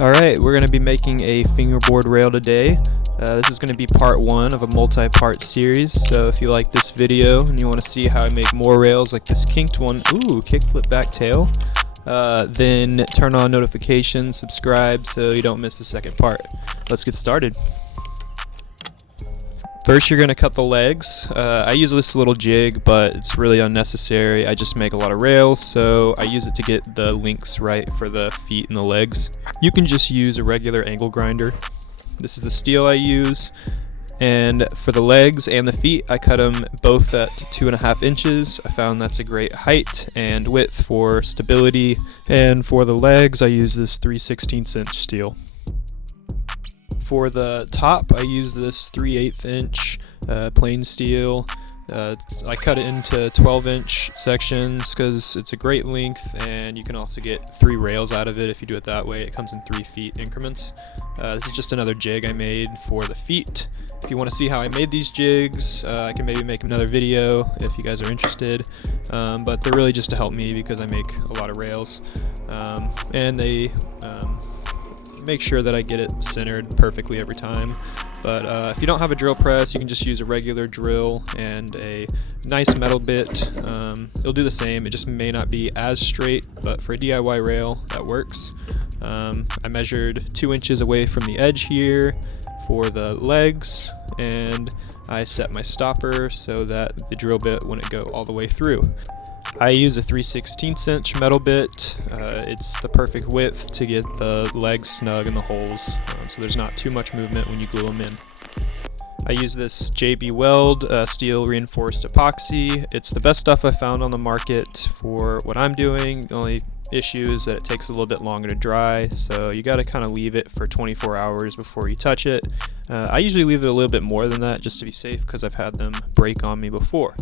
Alright, we're going to be making a fingerboard rail today. This is going to be part one of a multi-part series, so if you like this video and you want to see how I make more rails like this kinked one, ooh, kickflip back tail, then turn on notifications, subscribe so you don't miss the second part. Let's get started. First you're going to cut the legs. I use this little jig, but it's really unnecessary. I just make a lot of rails, so I use it to get the links right for the feet and the legs. You can just use a regular angle grinder. This is the steel I use, and for the legs and the feet I cut them both at 2.5 inches. I found that's a great height and width for stability, and for the legs I use this 3/16 inch steel. For the top, I use this 3/8 inch plain steel. I cut it into 12-inch sections because it's a great length, and you can also get 3 rails out of it if you do it that way. It comes in 3 feet increments. This is just another jig I made for the feet. If you want to see how I made these jigs, I can maybe make another video if you guys are interested. But they're really just to help me because I make a lot of rails. And they make sure that I get it centered perfectly every time. But if you don't have a drill press, you can just use a regular drill and a nice metal bit. It'll do the same, it just may not be as straight, but for a DIY rail that works. I measured 2 inches away from the edge here for the legs, and I set my stopper so that the drill bit wouldn't go all the way through. I use a 3/16 inch metal bit. It's the perfect width to get the legs snug in the holes, so there's not too much movement when you glue them in. I use this JB Weld steel reinforced epoxy. It's the best stuff I found on the market for what I'm doing. The only issue is that it takes a little bit longer to dry, so you got to kind of leave it for 24 hours before you touch it. I usually leave it a little bit more than that just to be safe because I've had them break on me before.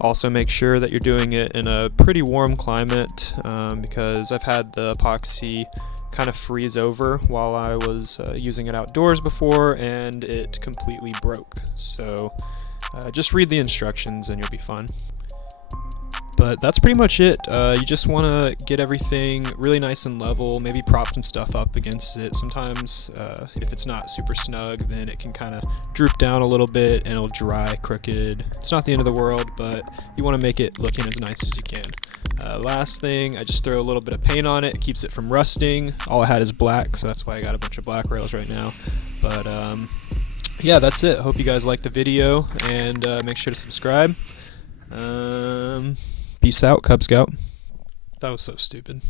Also make sure that you're doing it in a pretty warm climate because I've had the epoxy kind of freeze over while I was using it outdoors before, and it completely broke. So just read the instructions and you'll be fine. But that's pretty much it. You just want to get everything really nice and level, maybe prop some stuff up against it. Sometimes if it's not super snug, then it can kind of droop down a little bit and it'll dry crooked. It's not the end of the world, but you want to make it looking as nice as you can. Last thing, I just throw a little bit of paint on it. It keeps it from rusting. All I had is black, so that's why I got a bunch of black rails right now. But yeah, that's it. Hope you guys liked the video, and make sure to subscribe. Peace out, Cub Scout. That was so stupid.